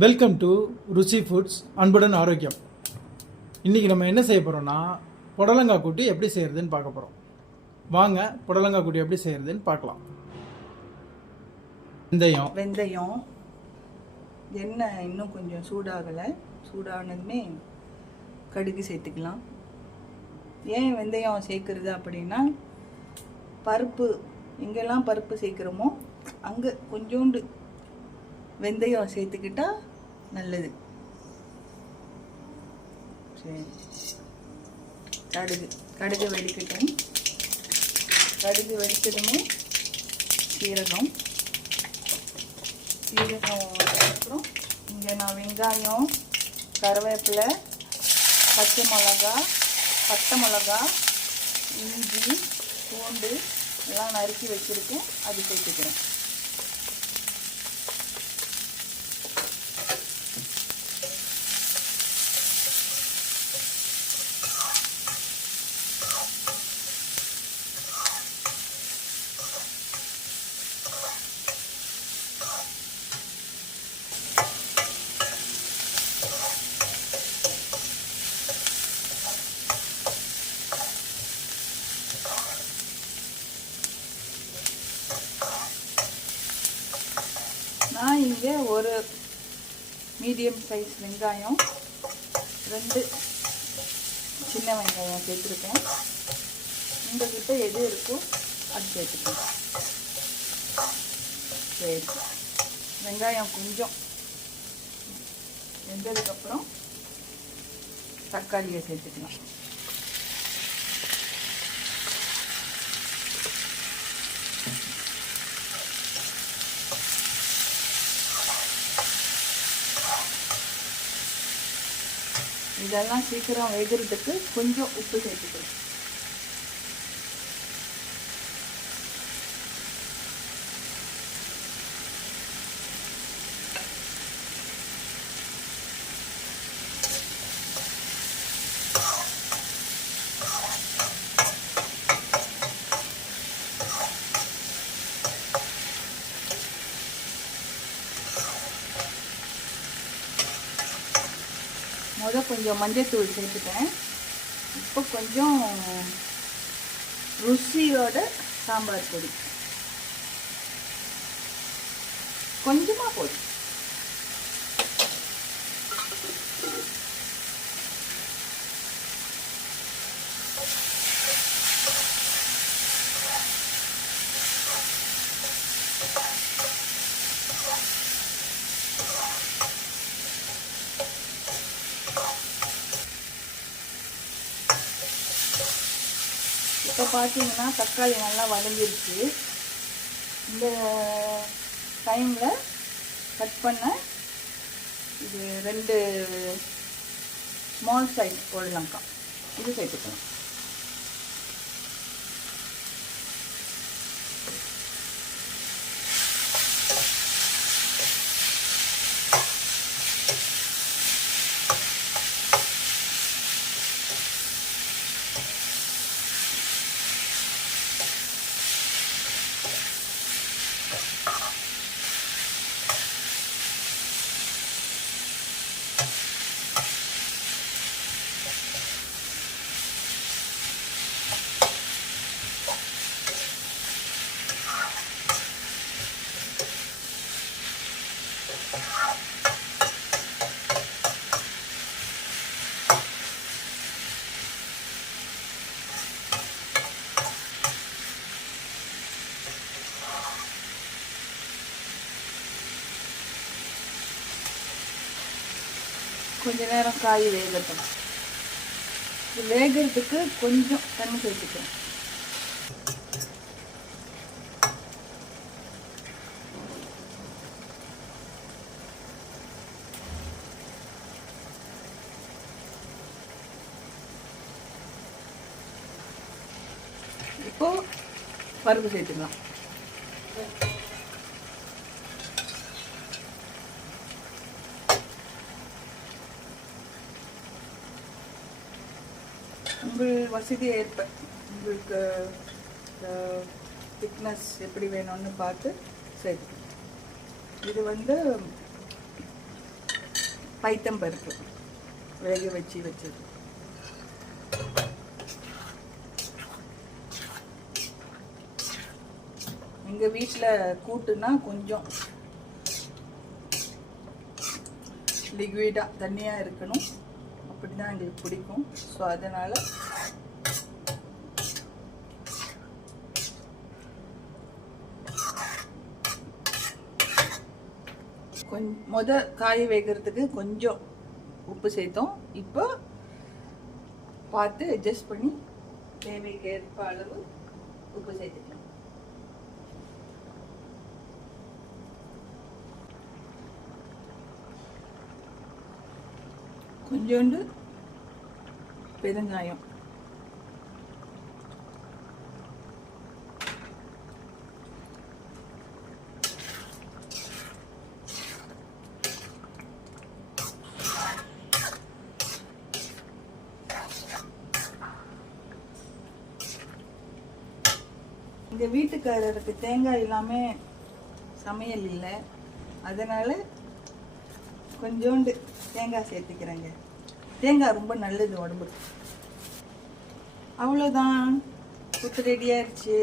Welcome to ருசி foods அன்புடன் ஆரோக்கியம். இன்றைக்கி நம்ம என்ன செய்ய போகிறோம்னா புடலங்காய் கூட்டி எப்படி செய்கிறதுன்னு பார்க்க போகிறோம் வாங்க புடலங்காய் கூட்டி எப்படி செய்கிறதுன்னு பார்க்கலாம். வெந்தயம். வெந்தயம். எண்ணெய் இன்னும் கொஞ்சம் சூடாகலை. சூடானதுமே கடுகு சேர்த்துக்கலாம். ஏன் வெந்தயம் சேர்க்குறது அப்படின்னா பருப்பு எங்கெல்லாம் பருப்பு சேர்க்குறோமோ அங்கே கொஞ்சோண்டு வெந்தயம் சேர்த்துக்கிட்டா நல்லது. சரி. கடுகு கடுகு வெடிக்கட்டும். கடுகு வெடிச்சதுமே சீரகம். சீரகம் அப்புறம் இங்கே நான் வெங்காயம் கருவேப்பிலை பச்சை மிளகா பட்டை மிளகா இஞ்சி பூண்டு எல்லாம் நறுக்கி வச்சுருக்கேன். அது சேர்த்துக்கிறேன். நான் இங்கே ஒரு மீடியம் சைஸ் வெங்காயம் ரெண்டு சின்ன வெங்காயம் சேர்த்துருக்கேன். உங்கள்கிட்ட எது இருக்கோ அது சேர்த்துக்கோங்க. சரி. வெங்காயம் கொஞ்சம் வெந்ததுக்கப்புறம் தக்காளியை சேர்த்துக்கலாம். இதெல்லாம் சீக்கிரம் வேகிறதுக்கு கொஞ்சம் உப்பு சேர்த்துக்கிறேன் முத கொஞ்சம் மஞ்சத்தூள் சேர்த்துட்டேன் இப்போ கொஞ்சம் ருசியோட சாம்பார் பொடி. கொஞ்சமாக போதும் இப்போ பார்த்தீங்கன்னா தக்காளி நல்லா வதங்கிருச்சு. இந்த டைமில் கட் பண்ண இது ரெண்டு ஸ்மால் சைஸ் போடலாம்க்கா. இது சேர்த்துக்கலாம். கொஞ்ச நேரம் காய் வேகட்டும். இது வேகிறதுக்கு கொஞ்சம் தண்ணி சேர்த்துக்கிறேன் இப்போ பருப்பு சேர்த்துக்கலாம். உங்கள் வசதி ஏற்ப உங்களுக்கு திக்னஸ் எப்படி வேணும்னு பார்த்து சேர்த்துக்கணும் இது வந்து பைத்தம்பருப்பு வேக வச்சு வச்சது. எங்கள் வீட்டில் கூட்டுனா கொஞ்சம் லிக்விடாக தண்ணியாக இருக்கணும். அப்படி தான் எங்களுக்கு பிடிக்கும். ஸோ அதனால் கொஞ்சம் முத காய் வைக்கிறதுக்கு கொஞ்சம் உப்பு சேர்த்தோம். இப்போ பார்த்து அட்ஜஸ்ட் பண்ணி தேவைக்கு ஏற்ப அளவு உப்பு சேர்த்துக்கலாம். கொஞ்சோண்டு பெருங்காயம். இந்த வீட்டுக்காரருக்கு தேங்காய் இல்லாமல் சமையல் இல்லை. அதனால் கொஞ்சோண்டு தேங்காய் சேர்த்துக்கிறேங்க. தேங்காய் ரொம்ப நல்லது உடம்புக்கு. அவ்வளோதான் புத்து ரெடி ஆயிடுச்சு